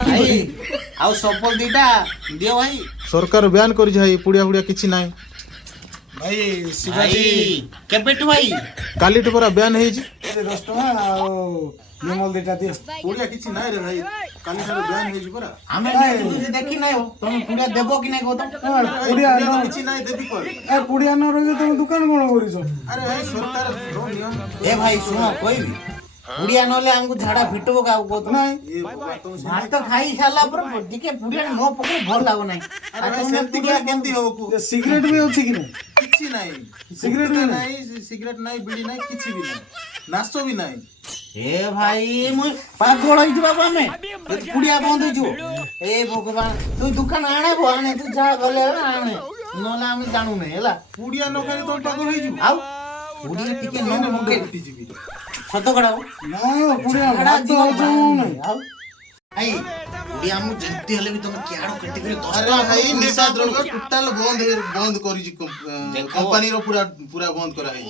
भाई आउ सफल दीटा दियो भाई सरकार बयान कर पुड़िया पुड़िया किछि नाई भाई भाई शिवाजी केबेटु भाई कालीटू परा बयान हेछि 10 टଙ୍କା ଆଉ ବିମଲ ଦିଟା ଦିଅ। पुड़िया किछि नाई रे भाई काली ठाରୁ बयान हेछि परा हमें तुझे देखी नहीं हो तुम पुड़िया देबो कि नहीं को तो ପୁଡ଼ିଆ ନ किछि नाई देबी कर ଏ ପୁଡ଼ିଆ ନ ରହିଲେ ତମେ ଦୋକାନ କଣ କରିଛ? अरे भाई सरकार रो नियम ए भाई सुनो कोई भी पुड़िया नले हमको झाड़ा फिटबो का को तो ନାଇଁ ये बाबा तुम से भात तो खाई साला पर दिके पुड़िया नो पकड़ भल लागो नहीं अरे भाई सेमती के केंती हो को ଏ ସିଗାରେଟ ବି ଅଛି କି ନାହିଁ? किछि नाई सिगरेट भी नहीं सिगरेट नहीं बीड़ी नहीं किछि भी नहीं नास्तो भी नहीं ए भाई मुई पागल होई जबा हमें पुड़िया बंद हो जो ए भगवान तू दुकान आणे बो आणे तू जा गले आणे नला हम जानू नहीं हला पुड़िया न खाई तो पागल होई जिवो आउ पुड़िया टिके नो मुंडे मुके उठी जिवि सत कडाओ ନା ପୁଡ଼ିଆ ଭାତ ହଜମ ହଉନାହିଁ। आउ आई पुड़िया मु जंती हले भी तुम क्याडो कटी करे 10 अरे भाई निशा द्रव्य टोटल बंद करी कंपनी रो पूरा पूरा बंद करा है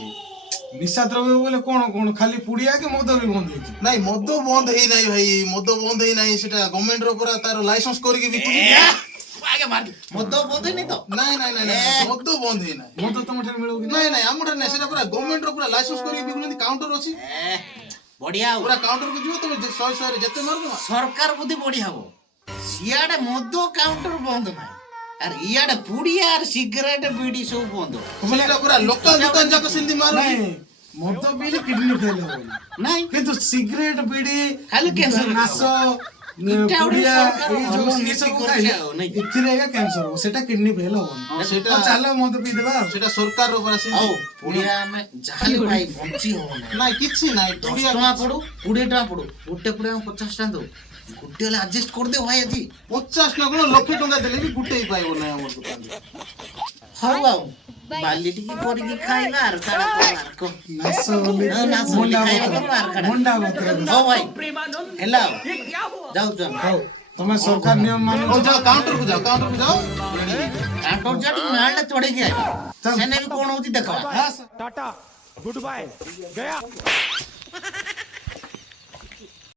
ନିଶା ଦ୍ରବ୍ୟ ବୋଲେ କଣ କଣ ଖାଲି ପୁଡ଼ିଆ କି ମଦ ବି ବନ୍ଦ ହେଇଛି? नहीं मद बंद है नहीं भाई मद बंद है नहीं सेटा गवर्नमेंट रो पूरा तार लाइसेंस करके बिकु आगे मार मद बोध नहीं तो नहीं नहीं नहीं नहीं मद बंद है नहीं ମଦ ତମ ଠାରୁ ମିଳିବ କି? नहीं नहीं हमर नहीं सेटा पूरा गवर्नमेंट रो पूरा लाइसेंस करके बिकुन काउंटर अछि बढ़िया पूरा काउंटर को जिवो तुम 100 रे जते मारबो सरकार बुद्धि बढ़िया हो सियाडे मद काउंटर बंद ना अरे इयाडे पुड़िया और सिगरेट बीड़ी सब बंद सेटा पूरा लोकल दुकान जाको सिंधी मारो ନାଇଁ ମଦ ପିଇଲେ କିଡନୀ ଫେଲ ହବ नहीं କିନ୍ତୁ ସିଗାରେଟ ବିଡି ଖାଲି କ୍ୟାନ୍ସର ନାଶ ଇଟା ଗୋଟେ ପୁଡ଼ିଆ ସରକାର ଏଇ ଭଲ ଯୋଉ ନୀତି ଜିନିଷ କରୁଛି ଖାଇଲେ ଆଉ, ନାଇଁ? ଏଥିରେ ଏକା କ୍ୟାନ୍ସର ହବ ସେଟା କିଡନୀ ଫେଲ ହବନି। सेटा ଚାଲ ମଦ ପିଇଦେବା ଆଉ। सेटा सरकार रो पूरा आओ सिंधी पुड़िया में जाले भाई बंची हो ना नहीं किछि नहीं 10 पुड़िया टका पड़ो 20 टका पड़ो गोटे पुड़िया 50 टका दो गोटे वाला एडजस्ट कर दे भाई अजी 50 ना कोन लक्ष टंका देले भी गुटे ही पाइबो नहीं हमर दुकान हाउ आओ बाली टिकी पड़ी की खाइबा आर काड़ा मार को ନାଶ ବୋଲି ନାଶ ବୋଲି ମୁଣ୍ଡା ଖାଇବା ବତରା କର, ଆର କାଢା। ମୁଣ୍ଡା ବତରା हो भाई हेला जाओ जाओ ହଉ ତମେ ସରକାର ନିୟମ ओ ମାନୁଛ जाओ काउंटर को जाओ काउंटर जट नाल चढ़े के आइबा चल। सेने भी कोन होती देखा हाँ, टाटा गुड बाय गया